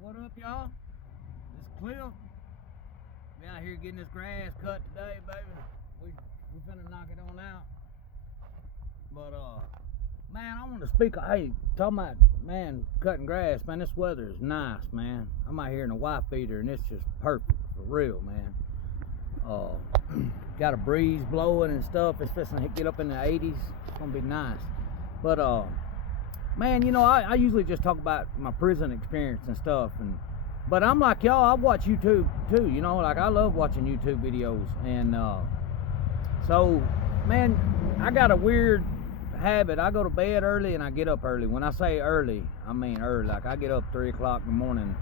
What up, y'all? This Cliff. We out here getting this grass cut today, baby. We finna knock it on out. But man, I want to speak. Hey, talking about man cutting grass, man. This weather is nice, man. I'm out here in a wife beater, and it's just perfect for real, man. Got a breeze blowing and stuff. It's supposed to get up in the 80s. It's gonna be nice. But man, you know, I usually just talk about my prison experience and stuff, but I'm like y'all, I watch YouTube too, you know, like I love watching YouTube videos, and so man, I got a weird habit. I go to bed early and I get up early. When I say early, I mean early. Like I get up 3 o'clock in the morning,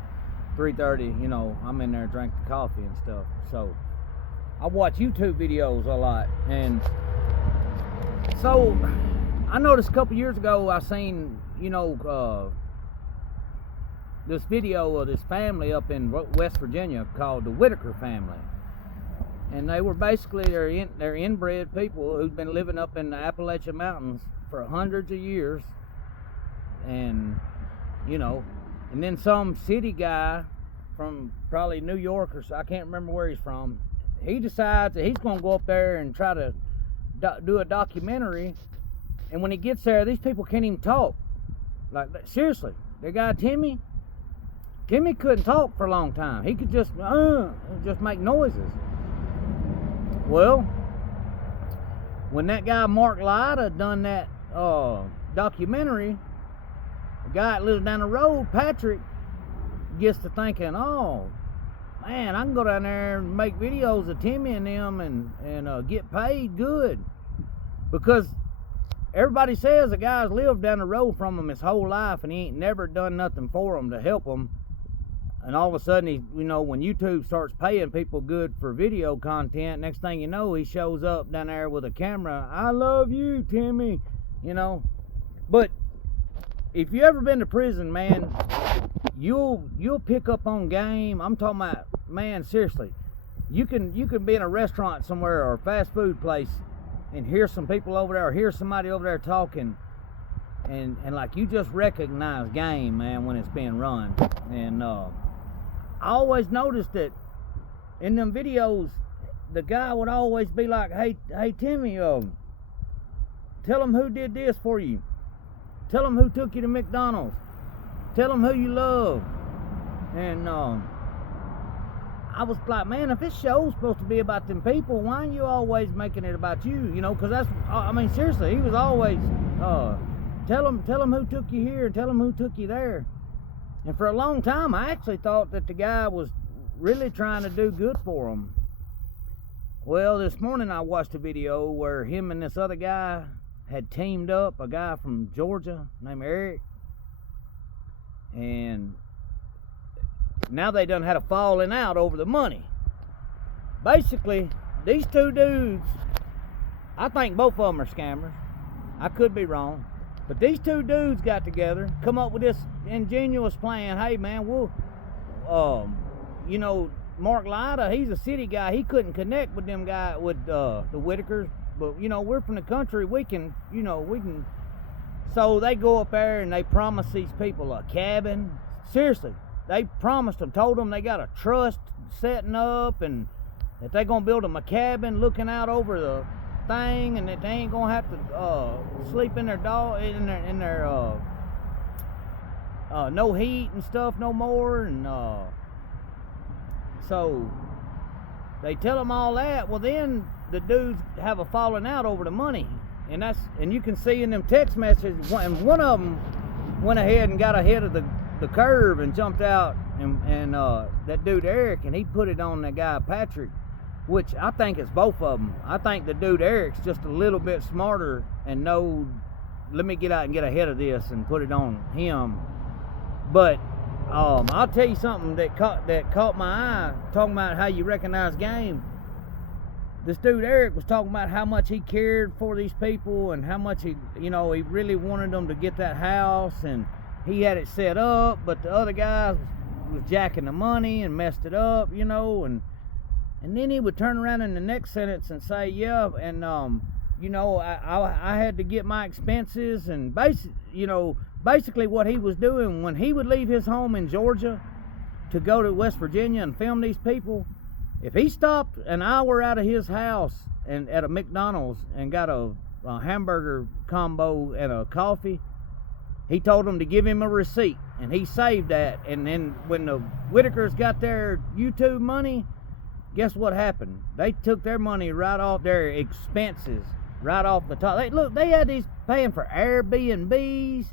3:30, you know, I'm in there drinking coffee and stuff. So I watch YouTube videos a lot, and so I noticed a couple years ago I seen, you know, this video of this family up in West Virginia called the Whitaker family, and they were basically they're inbred people who've been living up in the Appalachian Mountains for hundreds of years, and you know, and then some city guy from probably New York or so, I can't remember where he's from, he decides that he's gonna go up there and try to do a documentary. And when he gets there, these people can't even talk. Like, seriously, the guy Timmy couldn't talk for a long time. He could just make noises. Well, when that guy Mark Lyda done that documentary, the guy that lives down the road, Patrick, gets to thinking, oh man, I can go down there and make videos of Timmy and them and get paid good, because everybody says the guy's lived down the road from him his whole life, and he ain't never done nothing for him to help him. And all of a sudden, he, you know, when YouTube starts paying people good for video content, next thing you know, he shows up down there with a camera. I love you, Timmy, you know. But if you ever been to prison, man, you'll pick up on game. I'm talking about, man, seriously. You can be in a restaurant somewhere or a fast food place and hear some people over there, or hear somebody over there talking, and like you just recognize game, man, when it's being run. And I always noticed that in them videos, the guy would always be like, hey Timmy, tell them who did this for you, tell them who took you to McDonald's, tell them who you love. And I was like, man, if this show's supposed to be about them people, why are you always making it about you? You know, because that's, I mean, seriously, he was always, tell them who took you here, tell them who took you there. And for a long time, I actually thought that the guy was really trying to do good for him. Well, this morning I watched a video where him and this other guy had teamed up, a guy from Georgia named Eric, and now they done had a falling out over the money. Basically, these two dudes, I think both of them are scammers. I could be wrong. But these two dudes got together, come up with this ingenious plan. Hey man, we'll, you know, Mark Lyda, he's a city guy. He couldn't connect with them with the Whitakers. But, you know, we're from the country. We can, you know, we can. So they go up there and they promise these people a cabin. Seriously. They promised them, told them they got a trust setting up, and that they gonna build them a cabin looking out over the thing, and that they ain't gonna have to sleep in their no heat and stuff no more. And so they tell them all that. Well, then the dudes have a falling out over the money, and you can see in them text messages, and one of them went ahead and got ahead of the curve and jumped out, and that dude Eric, and he put it on that guy Patrick, which I think it's both of them. I think the dude Eric's just a little bit smarter and let me get out and get ahead of this and put it on him. But I'll tell you something that caught my eye, talking about how you recognize game. This dude Eric was talking about how much he cared for these people, and how much he really wanted them to get that house, and he had it set up, but the other guy was jacking the money and messed it up, you know, and then he would turn around in the next sentence and say, yeah, and you know, I had to get my expenses, and basically what he was doing when he would leave his home in Georgia to go to West Virginia and film these people, if he stopped an hour out of his house and at a McDonald's and got a hamburger combo and a coffee, he told them to give him a receipt, and he saved that. And then when the Whitakers got their YouTube money, guess what happened? They took their money right off their expenses, right off the top. They had these paying for Airbnbs,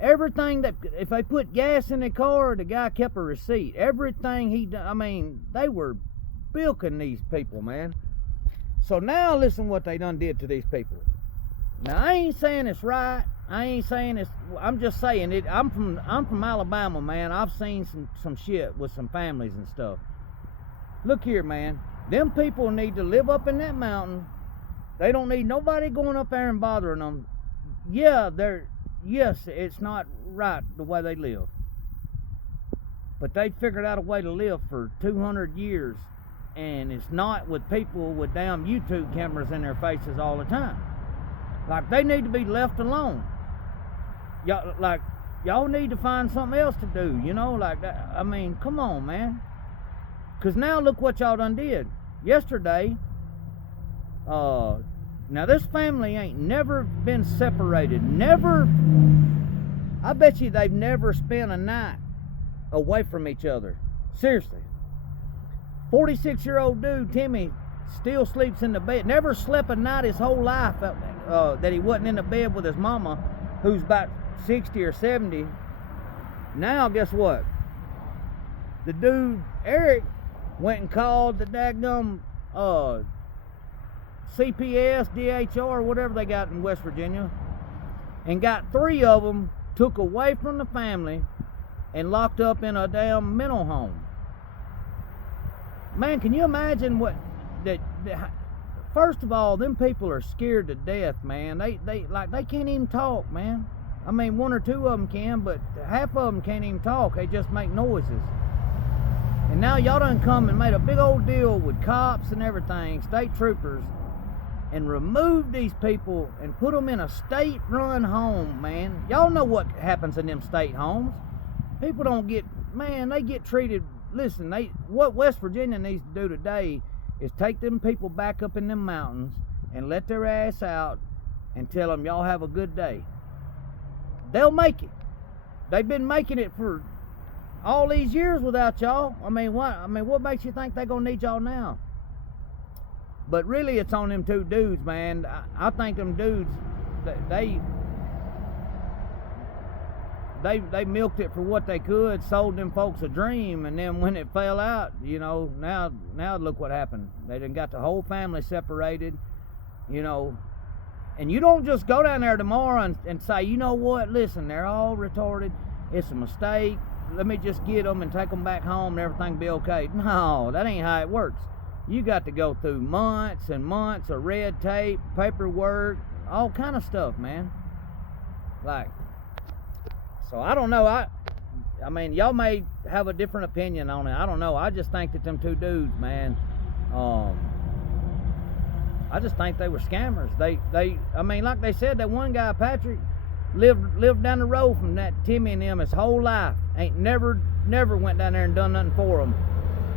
everything. That if they put gas in their car, the guy kept a receipt. Everything he done, I mean, they were bilking these people, man. So now listen what they done did to these people. Now I ain't saying it's right. I ain't saying it's. I'm just saying it. I'm from Alabama, man. I've seen some shit with some families and stuff. Look here, man. Them people need to live up in that mountain. They don't need nobody going up there and bothering them. Yeah, yes, it's not right the way they live. But they figured out a way to live for 200 years. And it's not with people with damn YouTube cameras in their faces all the time. Like, they need to be left alone. Y'all need to find something else to do, you know, like that. I mean, come on, man. Because now look what y'all done did. Yesterday, now this family ain't never been separated. Never. I bet you they've never spent a night away from each other. Seriously. 46-year-old dude, Timmy, still sleeps in the bed. Never slept a night his whole life that he wasn't in the bed with his mama, who's about 60 or 70. Now, guess what? The dude, Eric, went and called the daggum CPS, DHR, whatever they got in West Virginia, and got 3 of them took away from the family and locked up in a damn mental home. Man, can you imagine what that? First of all, them people are scared to death, man. They can't even talk, man. I mean, 1 or 2 of them can, but half of them can't even talk. They just make noises. And now y'all done come and made a big old deal with cops and everything, state troopers, and removed these people and put them in a state-run home, man. Y'all know what happens in them state homes. People don't get, man, they get treated. Listen, what West Virginia needs to do today is take them people back up in them mountains and let their ass out and tell them, y'all have a good day. They'll make it. They've been making it for all these years without y'all. I mean, what makes you think they're gonna need y'all now? But really, it's on them 2 dudes, man. I think them dudes, they milked it for what they could, sold them folks a dream, and then when it fell out, you know, now look what happened. They done got the whole family separated, you know. And you don't just go down there tomorrow and say, you know what, listen, they're all retarded, it's a mistake, let me just get them and take them back home and everything will be okay. No, that ain't how it works. You got to go through months and months of red tape, paperwork, all kind of stuff, man. Like, so I don't know. I mean, y'all may have a different opinion on it. I don't know. I just think that them 2 dudes, man, I just think they were scammers. I mean, like they said, that one guy, Patrick, lived down the road from that Timmy and them his whole life. Ain't never went down there and done nothing for them.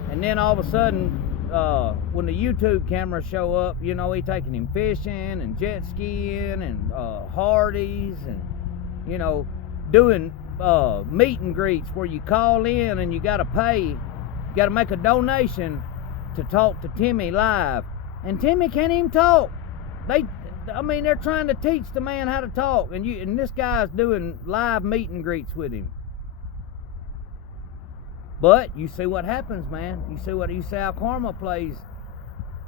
And then all of a sudden, when the YouTube cameras show up, you know, he taking him fishing and jet skiing and Hardee's and, you know, doing meet and greets where you call in and you got to pay, you got to make a donation to talk to Timmy live. And Timmy can't even talk. They're trying to teach the man how to talk, and this guy's doing live meet and greets with him. But you see what happens, man. You see how karma plays.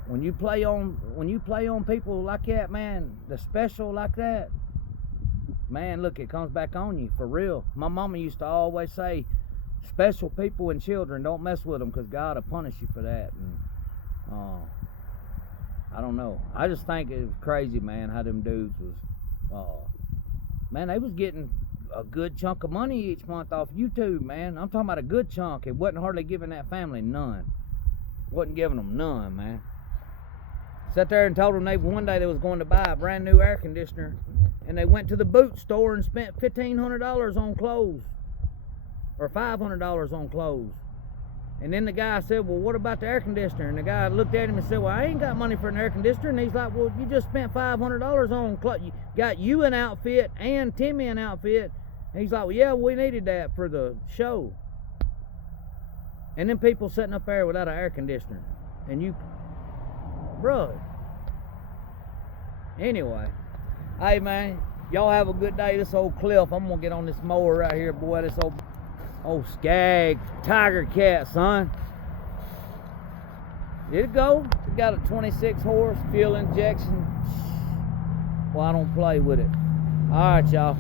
When you play on people like that, man, the special like that, man, look, it comes back on you for real. My mama used to always say, special people and children, don't mess with them because God will punish you for that. And I don't know. I just think it was crazy, man, how them dudes was, man, they was getting a good chunk of money each month off YouTube, man. I'm talking about a good chunk. It wasn't hardly giving that family none. Wasn't giving them none, man. Sat there and told them one day they was going to buy a brand new air conditioner, and they went to the boot store and spent $1,500 on clothes. or $500 on clothes. And then the guy said, well, what about the air conditioner? And the guy looked at him and said, well, I ain't got money for an air conditioner. And he's like, well, you just spent $500 on clothes. You got you an outfit and Timmy an outfit. And he's like, well, yeah, we needed that for the show. And then people sitting up there without an air conditioner. And you, bruh. Anyway, hey, man, y'all have a good day. This old Cliff, I'm going to get on this mower right here, boy. This old Skag Tiger Cat, son. Did it go? It got a 26 horse fuel injection. Well, I don't play with it. All right, y'all.